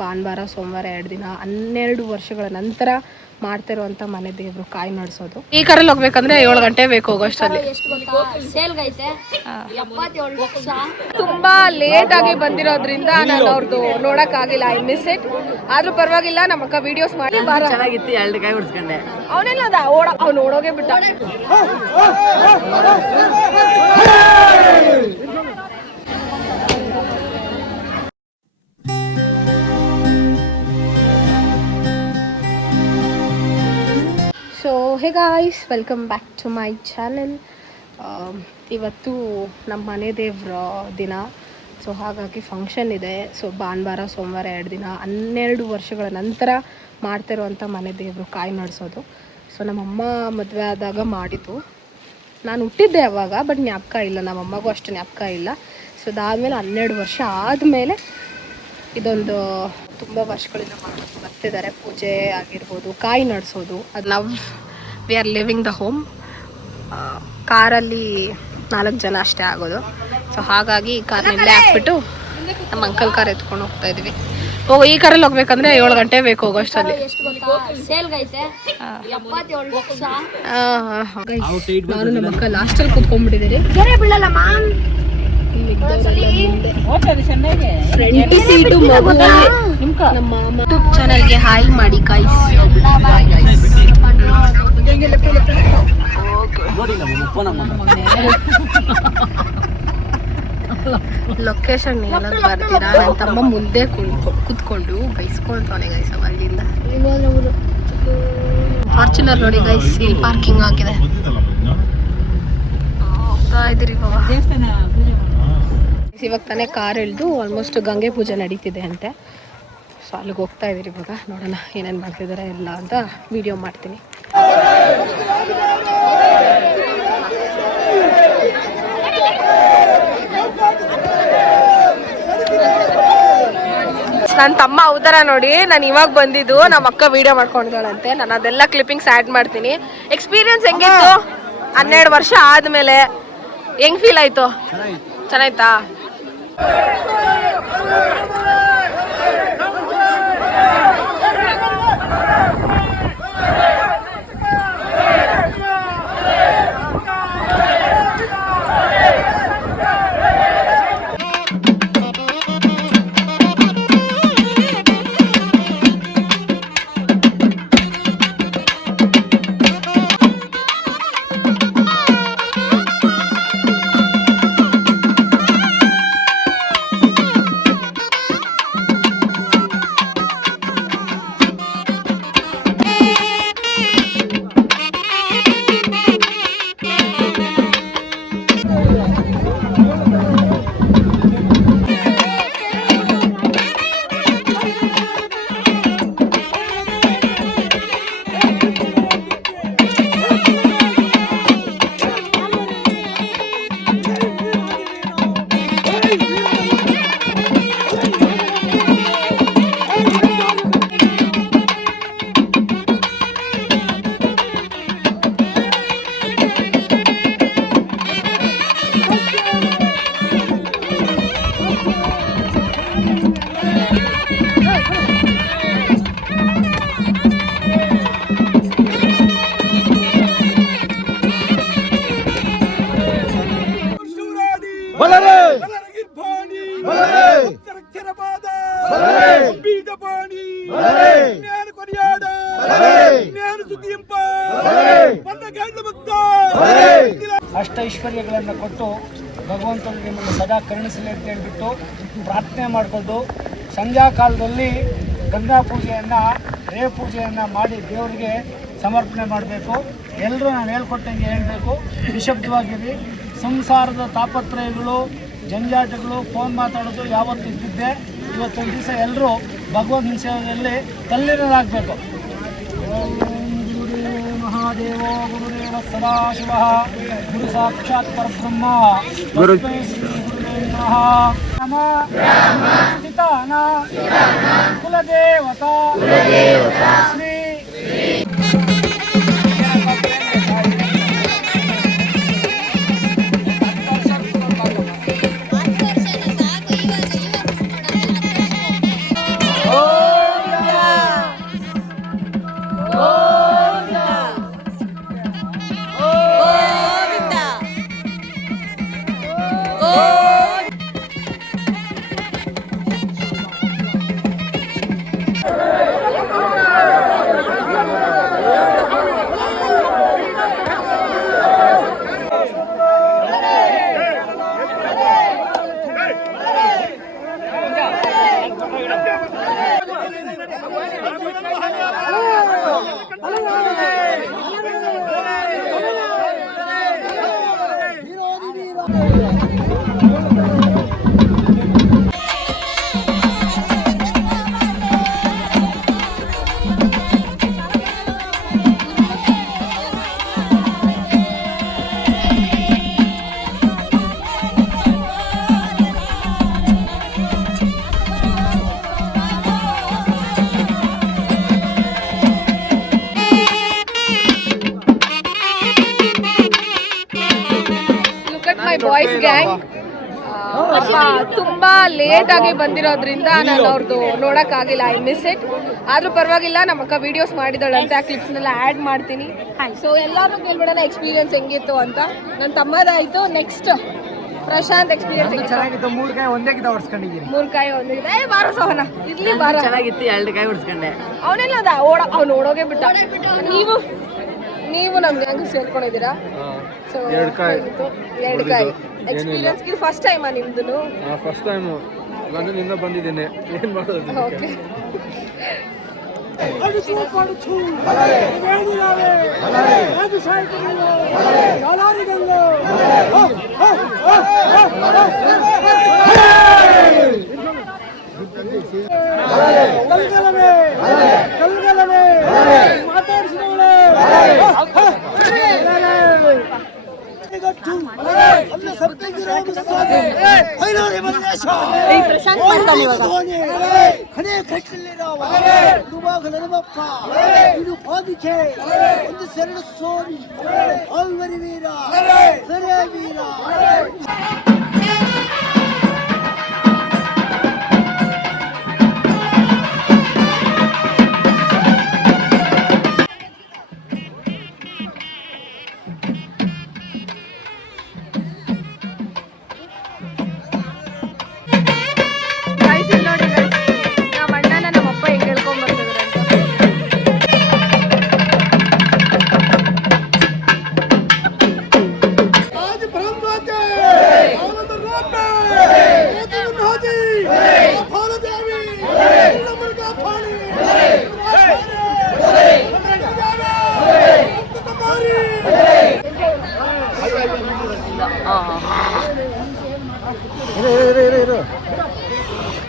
ಭಾನುವಾರ ಸೋಮವಾರ 2 ದಿನ 12 ವರ್ಷಗಳ ನಂತರ ಮಾಡ್ತಿರುವಂತ ಮನೆ ದೇವರು ಕಾಯಿ ನಡೆಸೋದು. ಈ ಕಾರಲ್ಲಿ ಹೋಗ್ಬೇಕಂದ್ರೆ 7 ಗಂಟೆ ಬೇಕು ಹೋಗೋಷ್ಟರಲ್ಲಿ. ತುಂಬಾ ಲೇಟ್ ಆಗಿ ಬಂದಿರೋದ್ರಿಂದ ನಾನು ಅವ್ರದ್ದು ನೋಡಕ್ ಆಗಿಲ್ಲ. I miss it. ಆದ್ರೂ ಪರವಾಗಿಲ್ಲ, ನಮ್ಮ ಅಕ್ಕ ವಿಡಿಯೋಸ್ ಮಾಡಿ ಚೆನ್ನಾಗಿತ್ತು. 2 ಕಾಯಿ ಹೊಡ್ಸ್ಕೊಂಡೆ. ಅವನೆಲ್ಲ ಅವ್ನು ಓಡೋಗೆ ಬಿಟ್ಟ. So hey guys, welcome back to my channel. ಇವತ್ತು ನಮ್ಮ ಮನೆ ದೇವ್ರ ದಿನ. ಸೊ ಹಾಗಾಗಿ ಫಂಕ್ಷನ್ ಇದೆ. ಸೊ ಭಾನುವಾರ ಸೋಮವಾರ 2 ದಿನ 12 ವರ್ಷಗಳ ನಂತರ ಮಾಡ್ತಿರುವಂಥ ಮನೆ ದೇವರು ಕಾಯಿ ನಡೆಸೋದು. ಸೊ ನಮ್ಮಮ್ಮ ಮದುವೆ ಆದಾಗ ಮಾಡಿದ್ದು. ನಾನು ಹುಟ್ಟಿದ್ದೆ ಅವಾಗ, ಬಟ್ ಜ್ಞಾಪಕ ಇಲ್ಲ. ನಮ್ಮಮ್ಮಗೂ ಅಷ್ಟು ಜ್ಞಾಪಕ ಇಲ್ಲ. ಸೊ ಅದಾದಮೇಲೆ 12 ವರ್ಷ ಆದಮೇಲೆ ಇದೊಂದು ತುಂಬ ವರ್ಷಗಳಿಂದ ಮಾಡೋದು ಬರ್ತಿದ್ದಾರೆ. ಪೂಜೆ ಆಗಿರ್ಬೋದು, ಕಾಯಿ ನಡೆಸೋದು. ಅದು ನಾವು we are living the home. ಕಾರಲ್ಲಿ 4 ಜನ ಅಷ್ಟೇ ಆಗೋದು. ಸೊ ಹಾಗಾಗಿ ಕಾರ್ನಲ್ಲೇ ಹಾಕ್ಬಿಟ್ಟು ನಮ್ಮ ಅಂಕಲ್ ಕಾರ್ ಎತ್ಕೊಂಡು ಹೋಗ್ತಾ ಇದ್ವಿ. ಈ ಕಾರಲ್ಲಿ ಹೋಗ್ಬೇಕಂದ್ರೆ 7 ಗಂಟೆ ಬೇಕು ಹೋಗೋಷ್ಟರಲ್ಲಿ. ನಾನು ನಮ್ಮ ಅಕ್ಕ ಲಾಸ್ಟಲ್ಲಿ ಕೂತ್ಕೊಂಡ್ಬಿಟ್ಟಿದ್ದೀರಿ. ಫ್ರಂಟ್ ಸೀಟು ಮಗು. ನಮ್ಮ ಯೂಟ್ಯೂಬ್ ಚಾನಲ್ಗೆ ಹಾಯ್ ಮಾಡಿ ಗೈಸ್. ಲೊಕೇಶನ್ ಹೇಳಕ್ ಬರ್ತೀರಾ? ನನ್ನ ತಮ್ಮ ಮುಂದೆ ಕುತ್ಕೊಂಡು ಬೈಸ್ಕೊಳ್ತಾನೆ ಗೈಸ್ ಅಲ್ಲಿಂದ. ಫಾರ್ಚುನರ್ ನೋಡಿ ಗೈಸ್, ಇಲ್ಲಿ ಪಾರ್ಕಿಂಗ್ ಆಗಿದೆ. ಹೋಗ್ತಾ ಇದ್ದೀರಿ ಬಾಬಾ. ಇವಾಗ ತಾನೇ ಕಾರ್ ಎಳ್ದು ಆಲ್ಮೋಸ್ಟ್ ಗಂಗೆ ಪೂಜೆ ನಡೀತಿದೆ ಅಂತೆ. ಸೊ ಅಲ್ಲಿಗೆ ಹೋಗ್ತಾ ಇದ್ದೀರಿ. ಇವಾಗ ನೋಡೋಣ ಏನೇನು ಮಾಡ್ತಿದ್ದಾರೆ ಎಲ್ಲ ಅಂತ ವಿಡಿಯೋ ಮಾಡ್ತೀನಿ. ನನ್ನ ತಮ್ಮ ಅವತಾರ ನೋಡಿ. ನಾನು ಇವಾಗ ಬಂದಿದ್ದು, ನಮ್ಮ ಅಕ್ಕ ವಿಡಿಯೋ ಮಾಡ್ಕೊಂಡಿದ್ದಾಳಂತೆ. ನಾನು ಅದೆಲ್ಲ ಕ್ಲಿಪ್ಪಿಂಗ್ಸ್ ಆ್ಯಡ್ ಮಾಡ್ತೀನಿ. ಎಕ್ಸ್ಪೀರಿಯನ್ಸ್ ಹೆಂಗಿತ್ತು? 12 ವರ್ಷ ಆದಮೇಲೆ ಹೆಂಗ್ ಫೀಲ್ ಆಯಿತು? ಚೆನ್ನಾಯ್ತಾ? ಅಷ್ಟೈಶ್ವರ್ಯಗಳನ್ನು ಕೊಟ್ಟು ಭಗವಂತನಿಗೆ ನಿಮ್ಮನ್ನು ಸದಾ ಕರುಣಿಸಲಿ ಅಂತ ಹೇಳ್ಬಿಟ್ಟು ಪ್ರಾರ್ಥನೆ ಮಾಡಿಕೊಂಡು ಸಂಧ್ಯಾ ಕಾಲದಲ್ಲಿ ಗಂಗಾ ಪೂಜೆಯನ್ನು, ರೇವ ಪೂಜೆಯನ್ನು ಮಾಡಿ ದೇವರಿಗೆ ಸಮರ್ಪಣೆ ಮಾಡಬೇಕು. ಎಲ್ಲರೂ ನಾನು ಹೇಳ್ಕೊಟ್ಟಂಗೆ ಹೇಳಬೇಕು, ನಿಶಬ್ದವಾಗಿರಿ. ಸಂಸಾರದ ತಾಪತ್ರಯಗಳು, ಜಂಜಾಟಗಳು, ಫೋನ್ ಮಾತಾಡೋದು ಯಾವತ್ತೂ ಇದ್ದಿದ್ದೆ. ಇವತ್ತೊಂದು ದಿವಸ ಎಲ್ಲರೂ ಭಗವಂತನ ಸೇವೆಯಲ್ಲಿ ತಲ್ಲೀನರಾಗಬೇಕು. महादेवो गुरुदेव सदाशिवः गुरु साक्षात् परब्रह्म गुरु कुलदेवता श्री ಗ್ಯಾಂಗ್ ತುಂಬಾ ಲೇಟ್ ಆಗಿ ಬಂದಿರೋದ್ರಿಂದ ನಾನು ಅವ್ರದ್ದು ನೋಡೋಕ್ಕಾಗಿಲ್ಲ. I miss it. ಆದ್ರೂ ಪರವಾಗಿಲ್ಲ, ನಮ್ಮ ಅಕ್ಕ ವಿಡಿಯೋಸ್ ಮಾಡಿದಳಂತೆ, ಆ ಕ್ಲಿಪ್ಸ್ನೆಲ್ಲ ಆ್ಯಡ್ ಮಾಡ್ತೀನಿ. ಸೊ ಎಲ್ಲರೂ ಕೇಳ್ಬಿಡೋಣ ಎಕ್ಸ್ಪೀರಿಯನ್ಸ್ ಹೆಂಗಿತ್ತು ಅಂತ. ನನ್ನ ತಮ್ಮದಾಯಿತು. ನೆಕ್ಸ್ಟ್ ಪ್ರಶಾಂತ್ ಎಕ್ಸ್ಪೀರಿಯನ್ಸ್ ಚೆನ್ನಾಗಿತ್ತು. 3 ಕಾಯಿ ಒಂದೇ ಗಿದ ಹೊಡ್ಸ್ಕೊಂಡಿದ್ದೀನಿ. 3 ಕಾಯಿ ಒಂದಿದೆ. ಬಾರೋ ಸಹನ ಇಲ್ಲಿ ಬಾರ. ಚೆನ್ನಾಗಿತ್ತು, 2 ಕಾಯಿ ಹೊಡ್ಸ್ಕೊಂಡೆ. ಅವನೆಲ್ಲ ಅದ ಅವ್ನು ಓಡೋಗೇ ಬಿಟ್ಟ. ನೀವು ನಮ್ಗೆ ಹೆಂಗೆ ಸೇರ್ಕೊಂಡಿದ್ದೀರಾ? ಸೊ 2 ಕಾಯಿ ಎಕ್ಸ್ಪೀರಿಯನ್ಸ್. ಇದು ಫಸ್ಟ್ ಟೈಮಾ ನಿಮ್ದು? First time. ಲಂಡನ್ನಿಂದ ಬಂದಿದ್ದೇನೆ. ಏನು ಮಾಡೋದು? ಓಕೆ.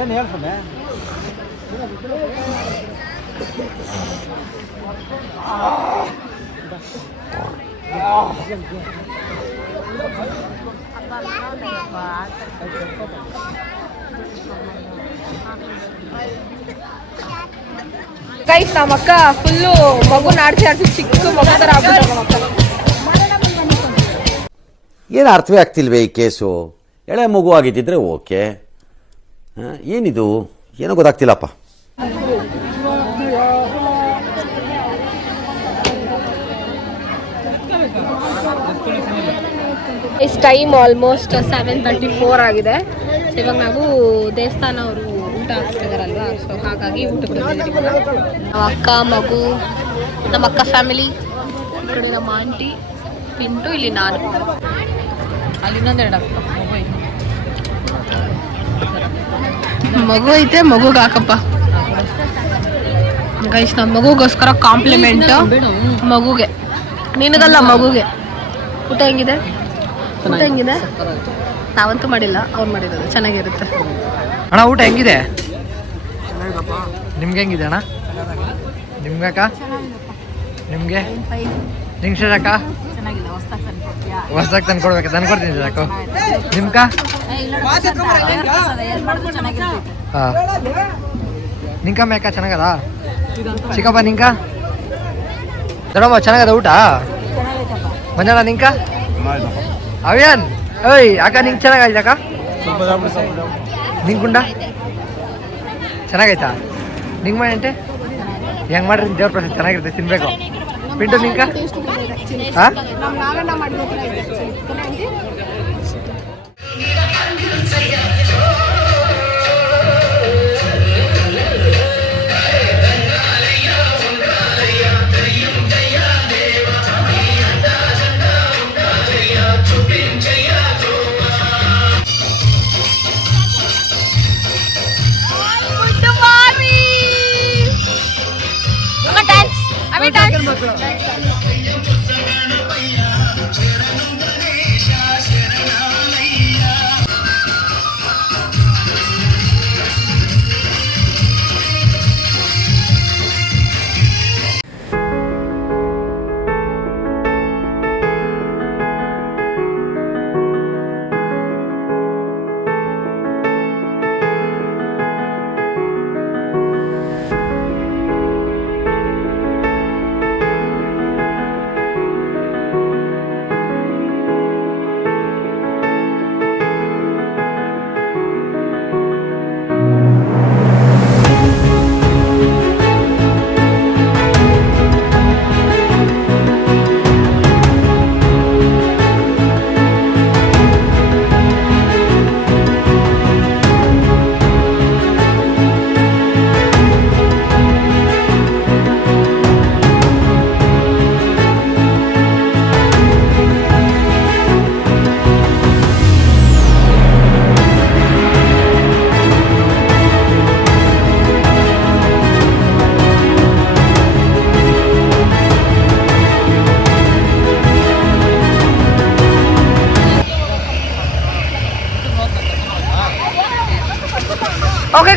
ಏನು ಹೇಳ್ತಾನೆ? ಗೈಸ್, ನಮ್ಮ ಅಕ್ಕ ಫುಲ್ಲು ಮಗು ಆಡ್ಸಿ ಚಿಕ್ಕ ಮಗು ಥರ ಆಗ್ಬಿಟ್ಟ ನಮ್ಮ ಅಕ್ಕ. ಏನು ಅರ್ಥವೇ ಆಗ್ತಿಲ್ವೇ ಈ ಕೇಸು? ಎಳೆ ಮಗು ಆಗಿದ್ದಿದ್ರೆ ಓಕೆ. ಏನಿದು ಏನೋ ಗೊತ್ತಾಗ್ತಿಲ್ಲಪ್ಪ. ಇಸ್ ಟೈಮ್ ಆಲ್ಮೋಸ್ಟ್ 7:34 ಆಗಿದೆ. ಇವಾಗ ನಾವು ದೇವಸ್ಥಾನ ಅವರು ಊಟ ಹಾಕ್ತಿದಾರಲ್ವಾ, ಸೊ ಹಾಗಾಗಿ ಊಟಕ್ಕೆ ಬಂದಿದ್ದೀವಿ. ನಮ್ಮ ಅಕ್ಕ, ಮಗು, ನಮ್ಮ ಅಕ್ಕ ಫ್ಯಾಮಿಲಿ, ಈ ಕಡೆ ನಮ್ಮ ಆಂಟಿ, ಪಿಂಟು, ಇಲ್ಲಿ ನಾನು. ಅಲ್ಲಿ ಇನ್ನೊಂದೆರಡು ಅಕ್ಕ ಮಗು ಐತೆ. ಮಗುಗೆ ಹಾಕಪ್ಪ ಗೈಸ್. ನಮ್ಮ ಮಗುಗೋಸ್ಕರ ಕಾಂಪ್ಲಿಮೆಂಟ್ ಮಗುಗೆ, ನಿನಗಲ್ಲ ಮಗುಗೆ. ಊಟ ಹೆಂಗಿದೆ? ಊಟ ಹೆಂಗಿದೆ? ನಾವಂತೂ ಮಾಡಿಲ್ಲ, ಅವ್ರು ಮಾಡಿರೋದು. ಚೆನ್ನಾಗಿರುತ್ತೆ ಅಣ್ಣ. ಊಟ ಹೆಂಗಿದೆ? ನಿಮ್ಗೆ ಹೆಂಗಿದೆ ಅಣ್ಣ? ನಿಮ್ಗಕ್ಕ? ನಿಮಗೆ? ನಿಂಗೆ ಶರಕ್ಕ? ಹೊಸ್ದಾಗಿ ತಂದ್ಕೊಡ್ಬೇಕು. ತಂದ್ಕೊಡ್ತೀನಿ ಶರಕ್ಕ. ನಿಮ್ಕ? ಹಾಂ. ನಿಂಕ ಮೇಕ ಚೆನ್ನಾಗದ? ಚಿಕ್ಕಪ್ಪ ನಿಂಕ? ದೊಡ್ಡಮ್ಮ ಚೆನ್ನಾಗದ ಊಟ? ಮಂಜಣ್ಣ ನಿಂಕ? ಅವಿಯನ್ ಓಯ್ ಅಕ್ಕ ನಿಂಗೆ ಚೆನ್ನಾಗಾಯ್ತು ಅಕ್ಕ? ನಿಂಗೆ ಗುಂಡ ಚೆನ್ನಾಗೈತಾ? ನಿಂಗೆ ಮಾಡಂಟೆ ಹೆಂಗೆ ಮಾಡ್ರಿ ದೇವ್ರ ಪ್ರಸಾದ ಚೆನ್ನಾಗಿರುತ್ತೆ, ತಿನ್ಬೇಕು. ಪಿಂಟು ನಿಂಕ? ಹಾಂ.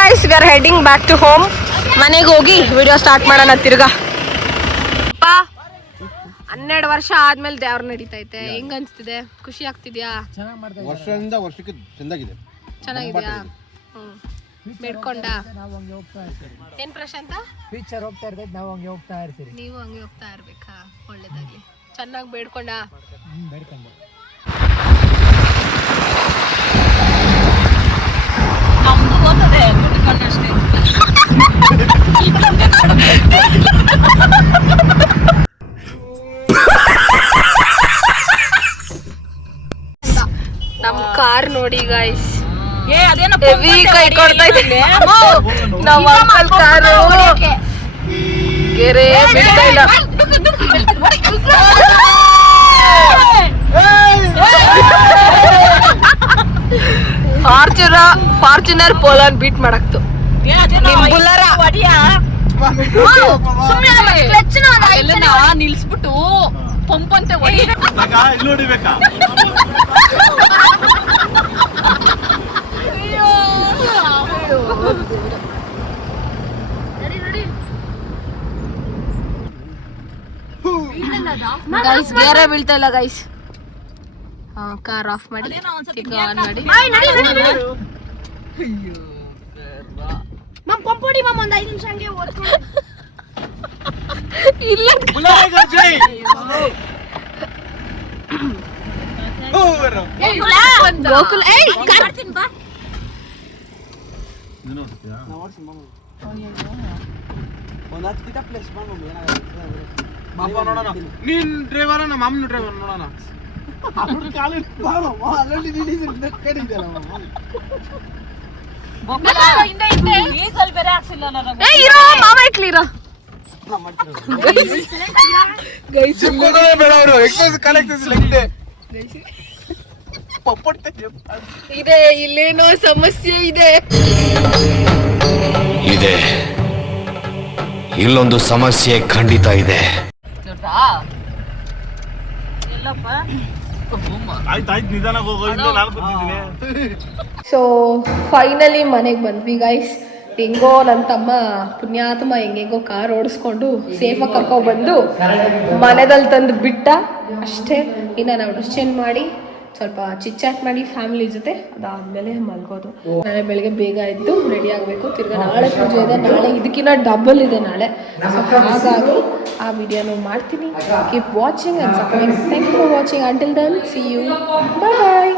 Guys we are heading back to home. ಮನೆಗೆ ಹೋಗಿ ವಿಡಿಯೋ ಸ್ಟಾರ್ಟ್ ಮಾಡೋಣ ತಿರ್ಗಾ. 12 ವರ್ಷ ಆದ್ಮೇಲೆ ದೇವ್ರ ನಡೀತೈತೆ. ಹೆಂಗ್ ಅನ್ಸ್ತಿದೆ? ಖುಷಿ ಆಗ್ತಿದ್ಯಾ? ವರ್ಷದಿಂದ ವರ್ಷಕ್ಕೆ ಚೆಂದಾಗಿದೆ. ಚೆನ್ನಾಗಿದ್ಯಾ? ಬೇಡ್ಕೊಂಡ ಏನ್ ಪ್ರಶಾಂತ? ಫ್ಯೂಚರ್ ಹೋಗ್ತಾ ಇರ್ತೈತೆ, ನಾವು ಹಂಗೆ ಹೋಗ್ತಾ ಇರ್ತೀರಿ. ನೀವು ಹಂಗೆ ಹೋಗ್ತಾ ಇರ್ಬೇಕಾ? ಒಳ್ಳೇದಾಗ್ಲಿ. ಚೆನ್ನಾಗಿ ಬೇಡ್ಕೊಂಡ ಬೇಡ್ಕೊಂಡು ನಮ್ದು ಓದ್ತದೆ ಅಷ್ಟೇ. ನಮ್ ಕಾರ್ ನೋಡಿ ಗೈಸ್, ಅದೇನೋ ಹೆವಿ ಕೈ ಕೊಡ್ತಾ ಇದೆ. ನಮ್ಮ ಅಂಕಲ್ ಕಾರು ಗೆರೆ ಬಿಡ್ತಾ ಇಲ್ಲ. ಫಾರ್ಚುನರ್ ಪೋಲಾನ್ ಬೀಟ್ ಮಾಡಕ್ತು. ನಿಲ್ಸ್ಬಿಟ್ಟು ಪಂಪ್ ಅಂತ ಹೊಡಿ. ಗೈಸ್ ಗೇರೆ ಬೀಳ್ತಾ ಇಲ್ಲ ಗೈಸ್. ಕಾರ್ ಆಫ್ ಮಾಡಿ ತಿರ್ಗಾ ಆನ್ ಮಾಡಿ. ಇಲ್ಲ ಗೋಕುಲ್ ನೀನ್ ಡ್ರೈವರ ನಮ್ಮ ಮಾಮನ ಡ್ರೈವರ್ ನೋಡೋಣ. ಮಾಮ ಇಟ್ಲಿರೋ ಇದೆ. ಇಲ್ಲೇನೋ ಸಮಸ್ಯೆ ಇದೆ. ಇಲ್ಲೊಂದು ಸಮಸ್ಯೆ ಖಂಡಿತ ಇದೆ. ಸೊ ಫೈನಲಿ ಮನೆಗೆ ಬಂದ್ವಿ ಗೈಸ್. ಹೆಂಗೋ ನನ್ನ ತಮ್ಮ ಪುಣ್ಯಾತ್ಮ ಹೆಂಗೆಂಗೋ ಕಾರ್ ಓಡಿಸ್ಕೊಂಡು ಸೇಫಾಗಿ ಕರ್ಕೊಬಂದು ಮನೆದಲ್ಲಿ ತಂದು ಬಿಟ್ಟ ಅಷ್ಟೇ. ಇನ್ನು ನಾವು ಡ್ರೆಸ್ ಚೇಂಜ್ ಮಾಡಿ ಸ್ವಲ್ಪ ಚಿಟ್ಚಾಟ್ ಮಾಡಿ ಫ್ಯಾಮಿಲಿ ಜೊತೆ ಅದಾದಮೇಲೆ ಮಲ್ಗೋದು. ನಾಳೆ ಬೆಳಗ್ಗೆ ಬೇಗ ಎದ್ದು ರೆಡಿ ಆಗಬೇಕು. ತಿರ್ಗಾ ನಾಳೆ ಪೂಜೆ ಇದೆ. ನಾಳೆ ಇದಕ್ಕಿಂತ ಡಬಲ್ ಇದೆ ನಾಳೆ. ಸೊ ಹಾಗಾಗಿ ಆ ವಿಡಿಯೋನು ಮಾಡ್ತೀನಿ. Keep watching and supporting. Thank you for watching. Until then see you. Bye bye.